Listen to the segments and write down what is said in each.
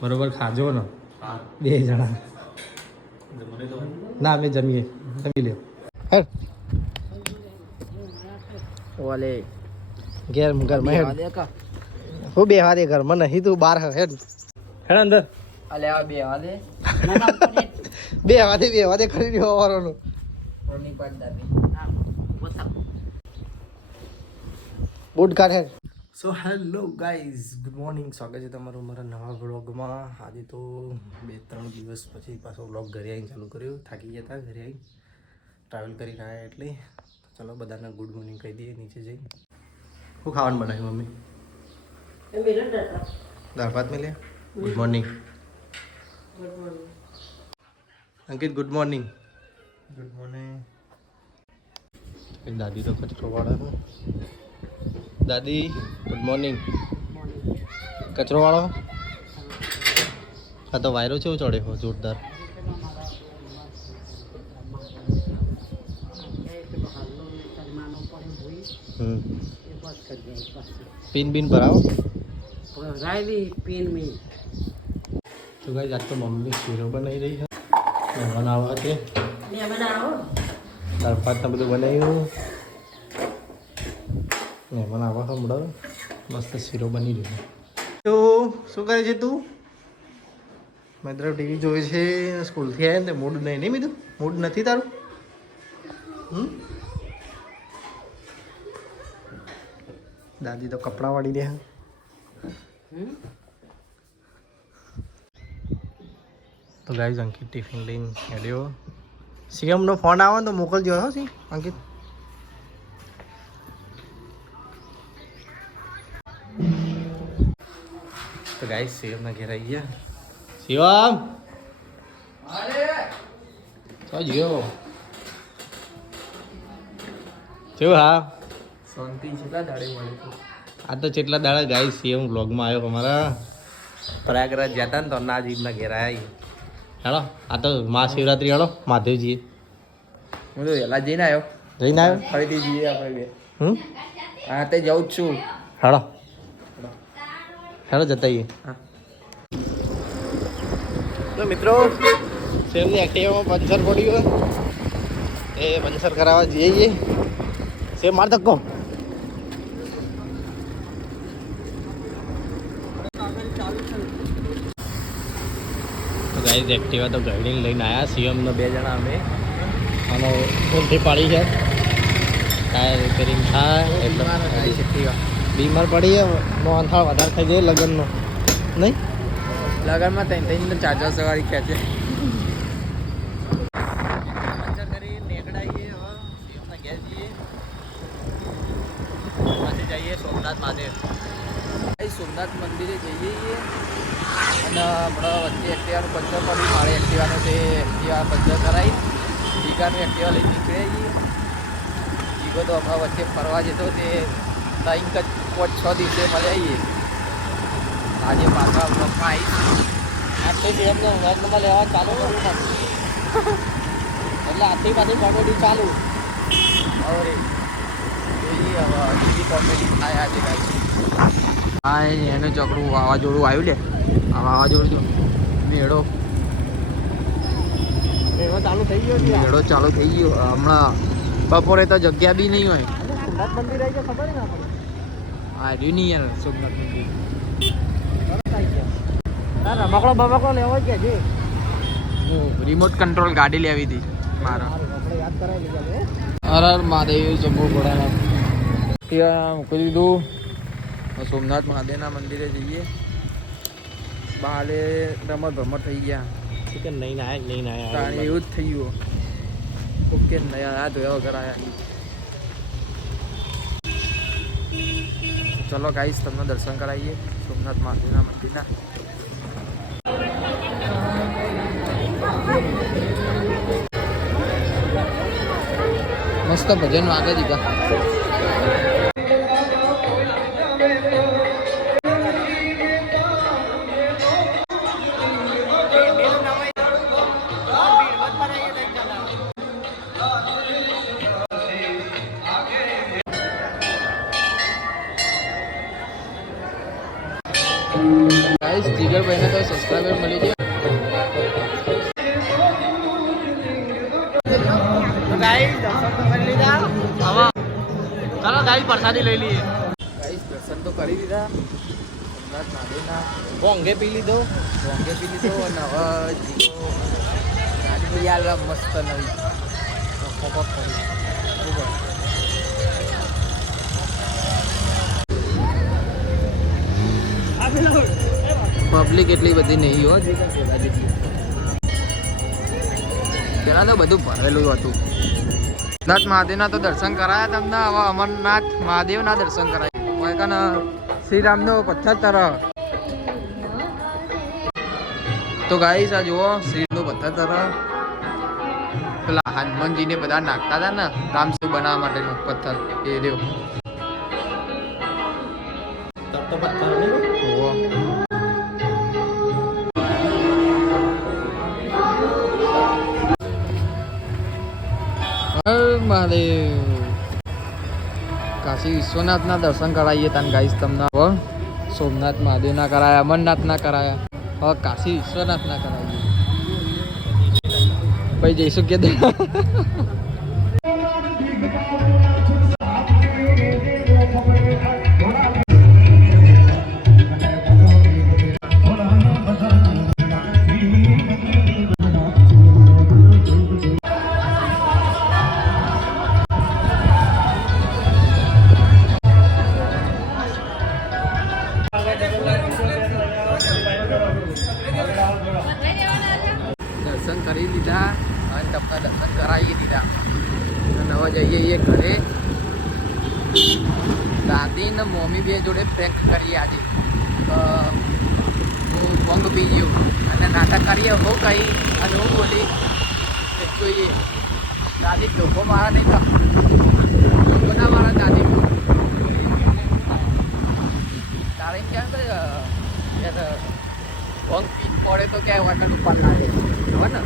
બરોબર ખાજો ને? બે જણા. ના અમે જમીએ. જમી લ્યો. ઓલે. ઘેર ઘરમાં હેડ. દે હું બેહવા દે ઘરમાં નહીં તું બહાર હેડ. હેડ અંદર. અલે આ બે હાલે બેહવા દે બેહવા દે કરી રહ્યો વાળાનું ઓની પાડ દાબી. બૂટ કાઢ હેડ. So hello guys good morning સ્વાગત છે તમારું મારા નવા વ્લોગમાં આજે તો બે ત્રણ દિવસ પછી પાછો વ્લોગ ઘરે આવીને ચાલુ કર્યું. થાકી ગયા હતા ઘરે આવીને. ટ્રાવેલ કરીને આવ્યા એટલે. ચલો બધાને ગુડ મોર્નિંગ કહી દઈએ નીચે જઈ શું ખાવાનું બનાવ્યું મમ્મી? દાળ ભાત. મેં good morning Ankit good morning good morning દાદી તો કચરો વાળા દાદી ગુડ મોર્નિંગ કચરો વાળો હા તો વાયરો છે ચડ્યો જોરદાર. પિન બિન ભરાવો. તો ગાઈ આજ તો મમ્મી શીરો બનાવી રહી છે. મહેમાન આવવા છે મહેમાન આવો ને બધું બનાવ્યું. મહેમાન આવા હમણાં મસ્ત શીરો બની રહ્યો. તો શું કરે છે તું? મેં તરફ ટીવી જોઈ છે સ્કૂલથી આવ્યા ને મૂડ નહીં નહીં મીધું? મૂડ નથી તારું? હમ? દાદી તો કપડાં વાળી દે તો ગાઈઝ અંકિત ટિફિન લઈને હેડ્યો. સીએમનો ફોન આવે ને તો મોકલજો હો સી અંકિત. તો ગાઈઝ સીએમના ઘેર આવી ગયા? શિવમ? તો ગયો કેવું હા? શાંતિ કેટલા દાડે મળે છે આ તો કેટલા દાડા ગાય સીએમ વ્લોગમાં આવ્યો અમારા. પ્રયાગરાજ જતા ને તો ના જીવના ઘેર આવ્યા હેલો આ તો મહાશિવરાત્રી હેલો મહાદેવજી હું તો વહેલા જઈને આવ્યો. જઈને આવ્યો? ફરીથી જઈએ આપણે બે. હમ? હા તે જાઉં જ છું. હેલો. હેલો જતા આવીએ તો મિત્રો, સેમની એક્ટિવામાં પંચર પડ્યું એ પંચર કરાવવા જઈએ સેમ માર ધક્કો. ગાઈઝ એક્ટિવા તો ગાડીને લઈને આવ્યા સીએમનો બે જણા અમે. અને ઊંધી પાડી છે. ટાયર રિપેરિંગ થાય, એટલે બીમાર પડી મોહનથાળ વધારે ખાઈ જાય લગ્નનો. નહીં? લગનમાં ત્રણ ત્રણ ચાર ચાર સવારી ખેંચે સોમનાથ મહાદેવ. સોમનાથ મંદિરે જઈએ. અને હમણાં વચ્ચે એક્ટિવાનું પંચર પડ્યું મારે એક્ટિવાનું તે એક્ટિવા પંચર કરાવી જીગાનું એક્ટિવા લઈ નીકળે જીગો તો હમણાં વચ્ચે ફરવા જતો તે ત્રણ કે પાંચ છ દિવસે મળ્યા આવીએ આજે પાછા બ્લોકમાં આવીશ? આજથી સીએમનો વેટ લેવા ચાલુ કરું એટલે આજથી પાછી કોમેડી ચાલુ. અરે જોઈએ હવે બીજી કોમેડી થાય આજે કાંઈ હા એનું ચકડું વાવાઝોડું આવ્યું લે. આ વાવાઝોડું જો મેળો. ચાલુ થઈ ગયો મેળો ચાલુ થઈ ગયો. હમણાં બપોરે તો જગ્યા બી નહીં હોય. મંદિર આવી ખબર ના રહ્યું નહીં સોમનાથ મંદિર ના રમકડો બમકડો લેવો જ? છે હું રિમોટ કંટ્રોલ ગાડી લેવી હતી મારા. હર મહાદેવ જમ્મુ ઘોડાના મૂકી દીધું. સોમનાથ મહાદેવના મંદિરે જઈએ. બાલે રમત ભમત થઈ ગયા. નહીં ના નહીં ના એવું જ થઈ ગયું. ઓકે નયા આ ધોયા વગર આયા. ચલો ગાઈસ તમને દર્શન કરાવીએ સોમનાથ મહાદેવના મંદિરના. મસ્ત ભજન વાગે દીકા ચાલો ગાઈસ પ્રસાદી લઈ લઈએ. ગાઈસ, દર્શન તો કરી દીધા. ભોંગે પી લીધો. ભોંગે પી લીધો અને હવે જીવો. ગાડી મસ્ત નવી. પબ્લિક એટલી બધી નહીં હોય પેલા તો બધું ભરેલું હતું. નાથ મહાદેવના તો દર્શન કરાયા તમને. હવે અમરનાથ મહાદેવના દર્શન કરાય. શ્રી રામ શ્રીરામનો પથ્થર. તર તો ગાઈસ આ જુઓ શ્રીનો પથ્થર. તર પેલા હનુમાનજીને બધા નાખતા હતા ને રામસેવ બનાવવા માટેનો પથ્થર. એ રહ્યો. મહાદેવ કાશી વિશ્વનાથના દર્શન કરાવીએ તને ગાઈસ તમને. હવે સોમનાથ મહાદેવના કરાયા અમરનાથના કરાયા. હવે કાશી વિશ્વનાથના કરાવીએ. પછી જઈશું કે પ્રેન્ક કરીએ આજે. હું ભોંગ પી ગયો. અને નાટક કરીએ હું કહી અને હું બોલી, જોઈએ. દાદી, ધોકો મારા નહીં ધોકો બધા મારા દાદી. તારે ક્યાં કરે ભંગ પી પડે તો ક્યાંય વાટણ ઉપર લાગે. ખબર ને?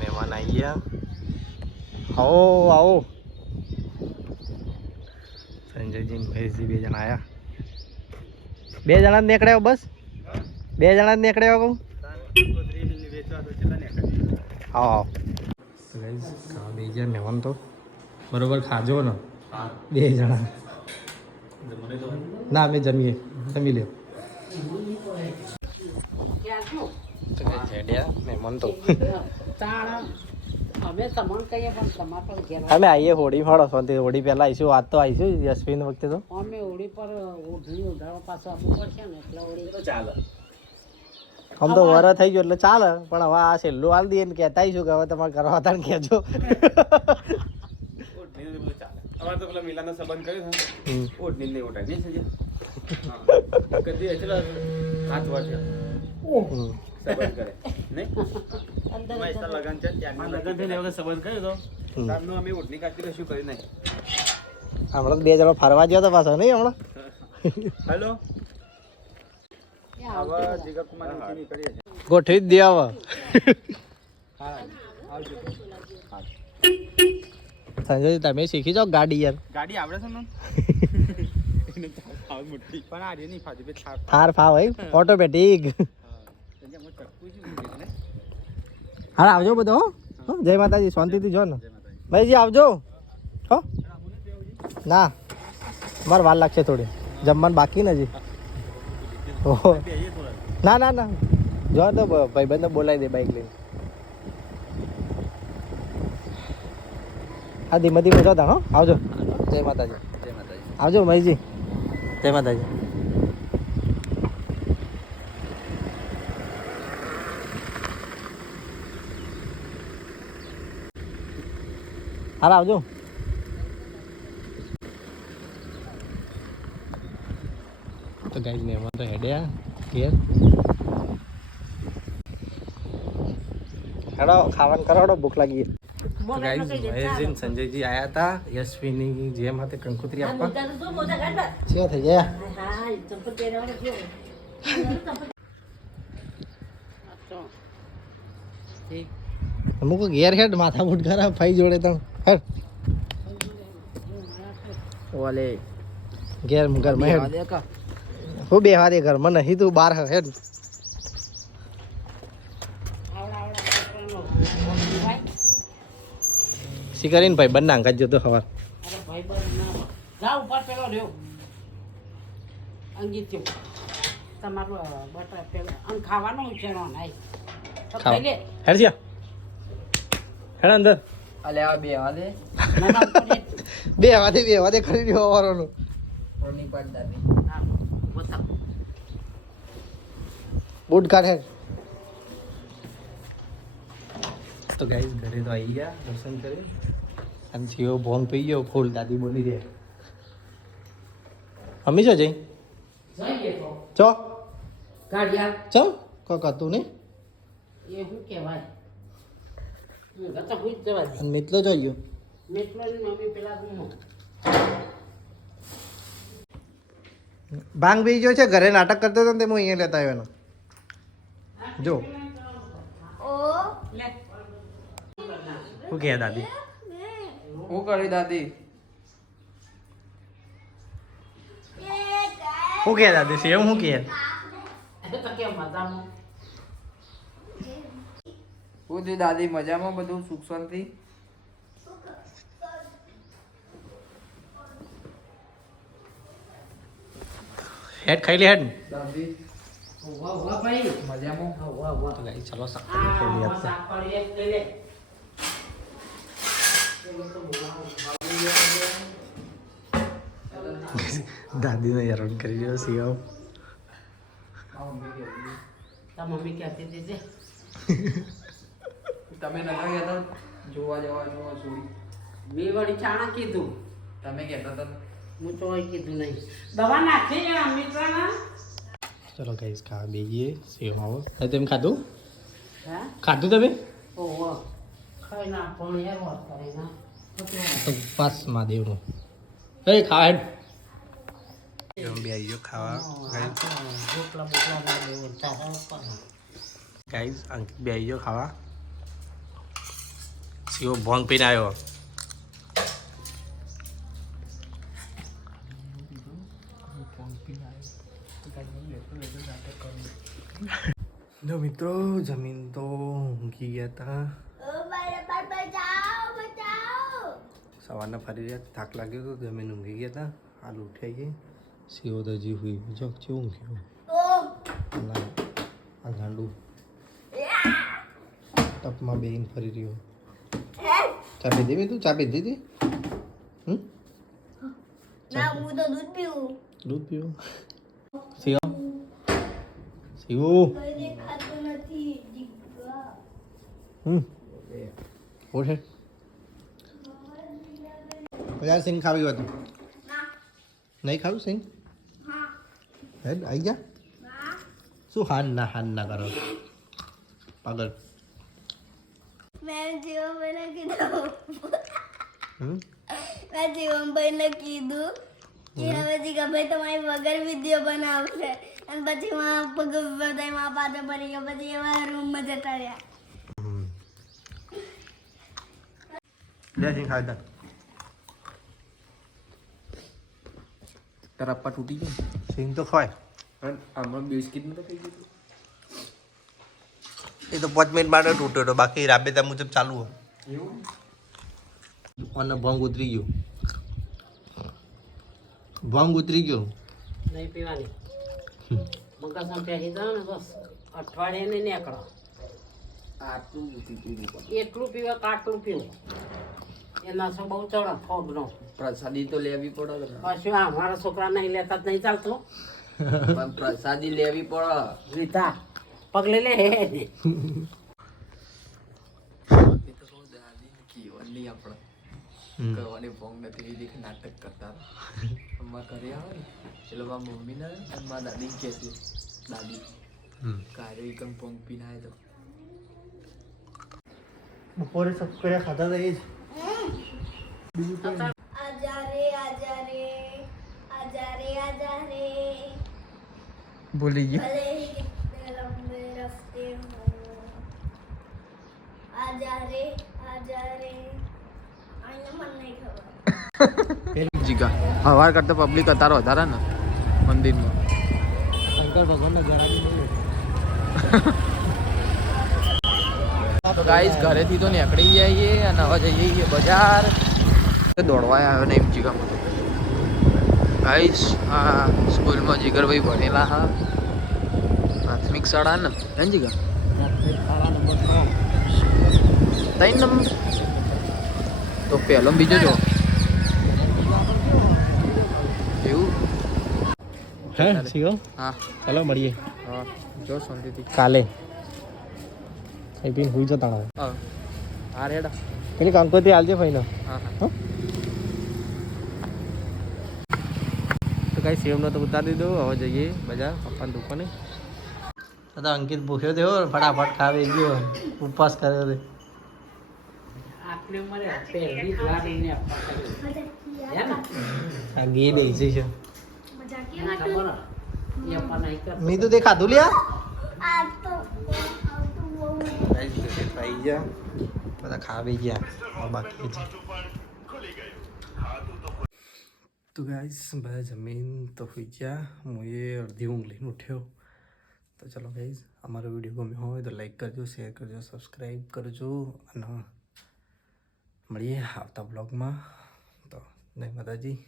મહેમાન આવી ગયા. આવો આવો. સંજયજી મહેશજી બે જણા આવ્યા બે જણા જ નીકળ્યા બસ? બે જણા જ નીકળ્યા કહું? ખાવા બે ગયા મહેમાન તો. ખાજો ને? બે જણા. ના, અમે જમીએ. જમી લ્યો. મહેમાન તો. અમે આવીએ હોળી ફાળો શાંતિ હોળી પહેલા આવીશું વાત તો આવીશું યશવીન વખતે તો. અમે હોળી પર ઓઢણી ઉઢાડો પાછો આપવું પડશે ને એટલે હોળી ચાલે. આમ તો વર થઈ ગયો એટલે ચાલે પણ હવે આ છેલ્લું હાલ દઈએ ને કહેતા આવીશું કે હવે તમારે કરવા હતા ને કહેજો અમારે તો પેલા મિલાનો સંબંધ કર્યો છે હમ. નહીં ઓઢાય નહીં સજ્જન કદી હશે હાથ હમ. સંબંધ કરે. નહીં? લગન છે લગન થઈને વખત સંબંધ કર્યો તો? હમ. અમે ઓઢની કાઢી કશું કર્યું નહીં? હમણાં બે જણા ફરવા ગયો તો પાછો નહીં હમણાં? હેલો? ગોઠવી જ દે હવે સંજય તમે શીખી જાઓ ગાડી યાર. ગાડી આવડે છે ને? પણ આ રે નહીં ફાજે બે થાર ફાવ ભાઈ ઓટોમેટિક. હા આવજો બધો જય માતાજી શાંતિથી જો ને. ભાઈજી આવજો. હો. ના મારે વાર લાગશે થોડી. જમવાનું બાકી ને હજી. ઓહો. ના ના ના. જો તો ભાઈબંધને બોલાવી દે બાઈક લઈને. હા ધીમે ધીમે જતા હો. આવજો. જય માતાજી. જય માતાજી. આવજો ભાઈજી. જય માતાજી. હારા આવજો. તો ગાઈઝ મહેમાન તો હેડ્યા ઘેર. હેડો ખાવાનું કરાવડો ભૂખ લાગી. ગાઈઝ મહેશજી સંજયજી આયા હતા યશવીની જેમ હાથે કંકોત્રી આપવા. છે થઈ ગયા? અમુક ઘેર હેડ માથા ફૂટ ખરાબ ફાઈ જોડે તો. હેડ ઓલે. ઘેર ઘરમાં હેડ. હું બેહવા દે ઘરમાં નહીં તું બહાર હેડ. મોટી ભાઈ બંને આંકા જતો સવાર હેડ અંદર. અલે આ બે વાદે. ના ના ઉપર હેડ. બેહવા દે દે કરી રહ્યો વારોનો ઓની પાડ દાદી હા. બૂટ કાઢ. તો ગાઈસ ઘરે તો આવી ગયા દર્શન કરી. અને જીવો ભોંગ પી ગયો ફૂલ દાદી બોલી દે અમી છો જઈ? ચો કાઢ્યા. ચો કો કતું નહીં? એ શું કહેવાય? હું ગતો હુઈ જ જવા અને મિતલો જોયું મેટલોની મમ્મી પેલા ગુમો. ભાંગ બીજો છે? ઘરે નાટક કરતો હતો ને તે હું અહીંયા લેતા આવ્યો એનો. જો. શું કહે દાદી? શું કરી દાદી? શું કહે દાદી? સેવ શું કહે? કે થયું દાદી? મજામાં બધું? સુખ શાંતિ? હેડ ખાઈ લે હેડ. દાદી? વાહ વાહ મજામાં? ચલો દાદીને હેરાન કરી રહ્યો સિંહ મમ્મી કહેતી હતી તે તમે નતા કહેતા જોવા જવાનું છોડી. મેં વળી ચાણા કીધું. તમે કહેતા હતા. હું તો કીધું નહીં. દવા નાખી ને અમિત્રાના ચલો ગાઈસ ખા બીજી સેવાઓ તેમ ખાધું? હા? ખાધું તમે? ઓહો ખાઈ ના પણ વાત કરે ના તો પાસ મહાદેવનું. એ ખા હેડ. બે ગયો ખાવા. અંકિત ખાવા. સીઓ ભોંગ પીને આવ્યો જો મિત્રો જમીન તો ઊંઘી ગયા હતા સવારના ફરી રહ્યા થાક લાગ્યો હતો જમીન ઊંઘી ગયા હતા હાલ ઉઠાઈ ગઈ સીઓ તો હજી હુઈ જો કેવું ઊંઘ્યો ગાંડું ટપમાં બેહીને ફરી રહ્યો ચા દેવી તું ચા દીધી? હતી હમ? ના હું તો દૂધ પીવું. દૂધ પીવો? શિવ શિવ હમ? ઓછે બજાર સિંગ ખાવી હતું ના. નહીં ખાવું સિંગ હા. આવી જા શું હાન ના હાન ના કરો? પાગલ. મેં જીવનભાઈને કીધું મેં જીવનભાઈને કીધું કે હવે જીગાભાઈ તમારી વગર વીડિયો બનાવશે અને પછી માં પગ બધા માં પાછળ પડી ગયા પછી એવા રૂમમાં જતા રહ્યા તારા પા તૂટી ગયો સિંગ તો ખાય અને આમાં બિસ્કિટ નતો ખાઈ ગયું એ તો પાંચ મિનિટ માટે તૂટ્યો હતો બાકી રાબેતા મુજબ ચાલુ હોય. અને ભંગ ઉતરી ગયો. ભંગ ઉતરી ગયો. નહીં પીવાની. મગજમાં પહેરી દો ને બસ. અઠવાડિયે નહીં નીકળો. આટલું પીવું એટલું પીવે કાટલું પીવું. એના સો બહુ ચડો ફોગનો પ્રસાદી તો લેવી પડે પછી અમારા છોકરા નહીં લેતા જ નહીં ચાલતું. પણ પ્રસાદી લેવી પડે. લીધા. પગલે લે. હે દાદી. કરવાની ભોંગ નથી લીધી કે નાટક કરતા અમારા ઘરે આવે ને એટલે મારા મમ્મી ને અને મારા દાદીને કહે છે દાદી. કાર્ય એકમ ભોંગ પીને આવે તો. બપોરે સબ કર્યા ખાતા હતા એ જ? આજા રે આજા રે આજા રે ભૂલી ગયો જીગા હવાર કરતા પબ્લિક અતારો વધારે ને મંદિરમાં. શંકર ભગવાનના ઘરાની તો ગાઈસ ઘરેથી તો નીકળી જઈએ અને હવે જઈએ બજાર. દોડવા આવ્યો ને એમ જીગામાં ગાઈસ હા સ્કૂલમાં જીગરભાઈ ભણેલા હા. પ્રાથમિક શાળા ને. જીગા ત્રણ નંબર? તો પહેલો બીજો જો. એવું? હે શિવમ હા. ચાલો મળીએ. હા જો શાંતિથી. કાલે. એ પીને હુઈ જતા હા. હા રેડા. પેલી કંકોત્રી આલજે ભાઈનો હા હા. તો કાંઈ સેવનો તો ઉતારી દીધો હવે જઈએ બજાર પપ્પાની દુકાને. તો અંકિત ભૂખ્યો થયો ફટાફટ ખાવી ગયો. ઉપવાસ કર્યો તે આટલી ઉંમરે પહેલી વાર એને આપવા દઈ છે તો ખાધું લ્યા? ખાઈ ગયા. બધા ખાવી ગયા. બાકી તો ગાઈસ બધા જમીન તો હોઈ ગયા. હું એ અડધી ઊંઘ લઈને ઉઠ્યો. તો ચલો ગાઈઝ અમારો વીડિયો ગમ્યો હોય તો લાઈક કરજો શેર કરજો સબસ્ક્રાઈબ કરજો. અને મળીએ આવતા બ્લોગમાં તો જય માતાજી